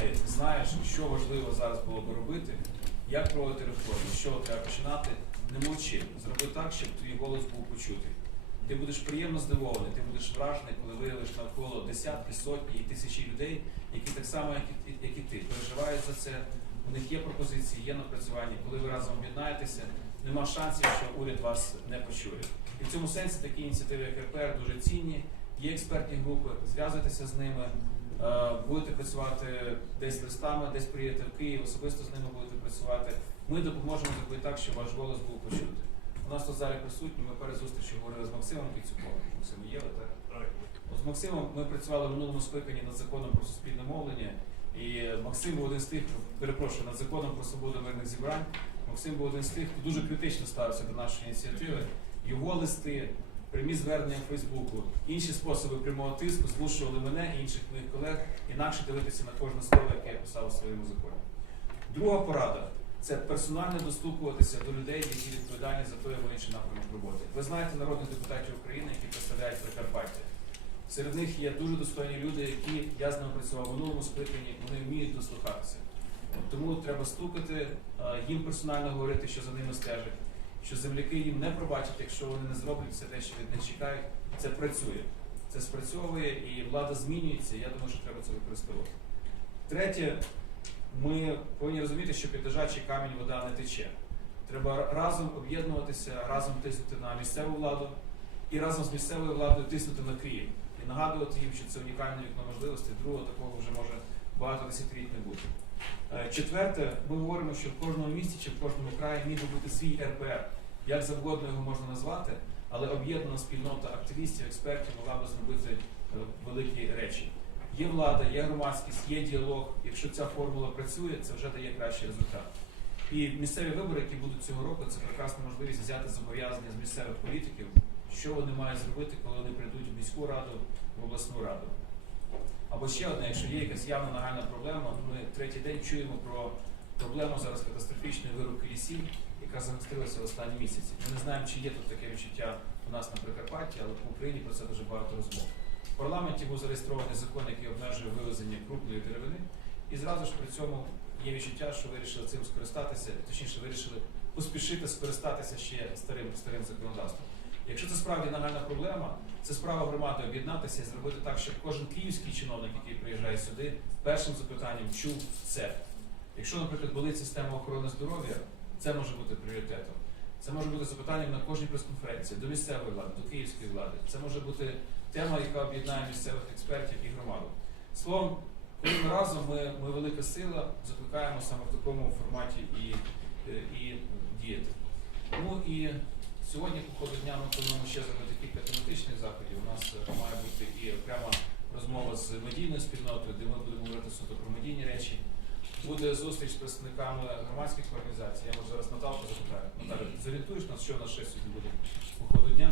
сфері знаєш, що важливо зараз було би робити, як проводити реформи, що треба починати, не мовчи. Зроби так, щоб твій голос був почутий. Ти будеш приємно здивований, ти будеш вражений, коли виявиш навколо десятки, сотні і тисячі людей, які так само, як і, як і ти, переживають за це. У них є пропозиції, є напрацювання. Коли ви разом об'єднаєтеся, нема шансів, що уряд вас не почує. І в цьому сенсі такі ініціативи, як РПР, дуже цінні. Є експертні групи, зв'язуйтеся з ними, будете працювати десь листами, десь приїдете в Київ, особисто з ними будете працювати. Ми допоможемо зробити так, щоб ваш голос був почутий. У нас тут залі присутні, ми перед зустрічю говорили з Максимом Кіцюком. Максим є, так? З Максимом ми працювали в минулому скликанні над законом про суспільне мовлення. І Максим був один з тих, перепрошую, над законом про свободу мирних зібрань. Максим був один з тих, хто дуже критично ставився до нашої ініціативи. Його листи, прямі звернення в Фейсбуку, інші способи прямого тиску змушували мене і інших моїх колег інакше дивитися на кожне слово, яке я писав у своєму законі. Друга порада це персонально достукуватися до людей, які відповідальні за той або інший напрямок роботи. Ви знаєте народних депутатів України, які представляють Прикарпаття. Серед них є дуже достойні люди, які я з ними працював в минулому скликанні, вони вміють дослухатися. Тому треба стукати, їм персонально говорити, що за ними стежать, що земляки їм не пробачать, якщо вони не зроблять все те, що від них чекають. Це працює. Це спрацьовує і влада змінюється. Я думаю, що треба це використовувати. Третє, ми повинні розуміти, що під лежачий камінь вода не тече. Треба разом об'єднуватися, разом тиснути на місцеву владу і разом з місцевою владою тиснути на Київ і нагадувати їм, що це унікальне вікно можливостей. Другого такого вже може багато десятиліть не бути. Е, Четверте, ми говоримо, що в кожному місті чи в кожному краї міг бути свій РПР. Як завгодно його можна назвати, але об'єднана спільнота активістів, експертів могла би зробити е, великі речі. Є влада, є громадськість, є діалог. Якщо ця формула працює, це вже дає кращий результат. І місцеві вибори, які будуть цього року, це прекрасна можливість взяти зобов'язання з місцевих політиків, що вони мають зробити, коли вони прийдуть в міську раду, в обласну раду. Або ще одне, якщо є якась явна нагальна проблема, ми третій день чуємо про проблему зараз катастрофічної вирубки лісів, яка загострилася в останні місяці. Ми не знаємо, чи є тут таке відчуття у нас на Прикарпатті, але в Україні про це дуже багато розмов. В парламенті був зареєстрований закон, який обмежує вивезення крупної деревини, і зразу ж при цьому є відчуття, що вирішили цим скористатися, точніше вирішили поспішити скористатися ще старим старим законодавством. Якщо це справді нагальна проблема, це справа громади об'єднатися і зробити так, щоб кожен київський чиновник, який приїжджає сюди, першим запитанням чув це. Якщо, наприклад, болить система охорони здоров'я, це може бути пріоритетом. Це може бути запитанням на кожній прес-конференції до місцевої влади, до київської влади. Це може бути тема, яка об'єднає місцевих експертів і громаду. Словом, коли ми разом, ми, ми велика сила, закликаємо саме в такому форматі і, е, і діяти. Ну і сьогодні, по ходу дня, ми плануємо ще зробити кілька тематичних заходів. У нас е, має бути і окрема розмова з медійною спільнотою, де ми будемо говорити суто про медійні речі. Буде зустріч з представниками громадських організацій. Я вам зараз Наталку запитаю. Наталю, зорієнтуєш нас, що на нас сьогодні буде по ходу дня?